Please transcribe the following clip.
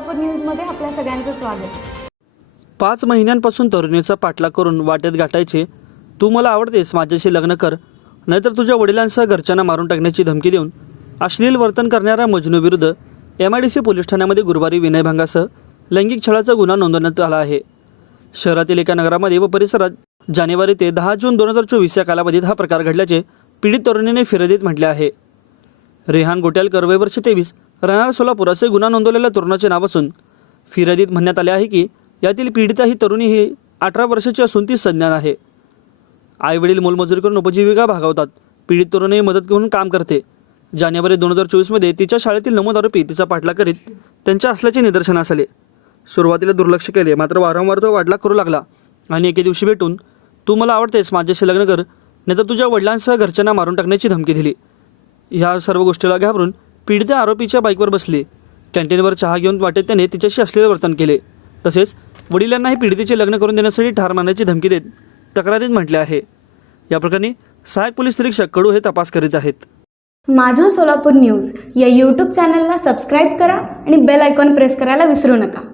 सोलापूर न्यूजमध्ये आपल्या सगळ्यांचं स्वागत। 5 महिन्यांपासून तरुणीचा पाठलाग करून वाटेत गाठायचे, तू मला आवडतेस माझ्याशी लग्न कर, नाहीतर तुझ्या वडिलांसह घरच्यांना मारून टाकण्याची धमकी देऊन अश्लील वर्तन करणाऱ्या मजनूविरुद्ध MIDC पोलीस ठाण्यामध्ये गुरुवारी विनयभंगासह लैंगिक छळाचा गुन्हा नोंदवण्यात आला आहे। शहरातील एका नगरामध्ये व परिसरात जानेवारी ते 10 जून 2024 या कालावधीत हा प्रकार घडल्याचे पीडित तरुणीने फिर्यादीत म्हटले आहे। रेहान गोट्यालकर वय वर्ष 23 राहणार सोलापूर असे गुन्हा नोंदवलेल्या तरुणाचे नाव असून फिर्यादीत म्हणण्यात आले आहे की यातील पीडिता ही तरुणी ही 18 वर्षाची असून ती सज्ञान आहे। आईवडील मोलमजुरी करून उपजीविका भागवतात। पीडित तरुणी मदत घेऊन काम करते। जानेवारी 2024 मध्ये तिच्या शाळेतील नमूद आरोपी तिचा पाठलाग करीत त्यांच्या असल्याचे निदर्शनास आले। सुरुवातीला दुर्लक्ष केले, मात्र वारंवार तो वाढला करू लागला आणि एके दिवशी भेटून तू मला आवडतेस माझ्याशी लग्न कर, नाहीतर तुझ्या वडिलांसह घरच्यांना मारून टाकण्याची धमकी दिली। ह्या सर्व गोष्टीला घाबरून पीडिता आरोपीच्या बाईकवर बसली। कॅन्टीनवर चहा घेऊन वाटेत त्याने तिच्याशी अश्लील वर्तन केले। तसेच वडिलांनाही पीडितेचे लग्न करून देण्यासाठी ठार मारण्याची धमकी देत तक्रारीत म्हटले आहे। या प्रकरणी सहाय्यक पोलीस निरीक्षक कडू हे तपास करीत आहेत। माझं सोलापूर न्यूज या YouTube चॅनलला सबस्क्राईब करा आणि बेल आयकॉन प्रेस करायला विसरू नका।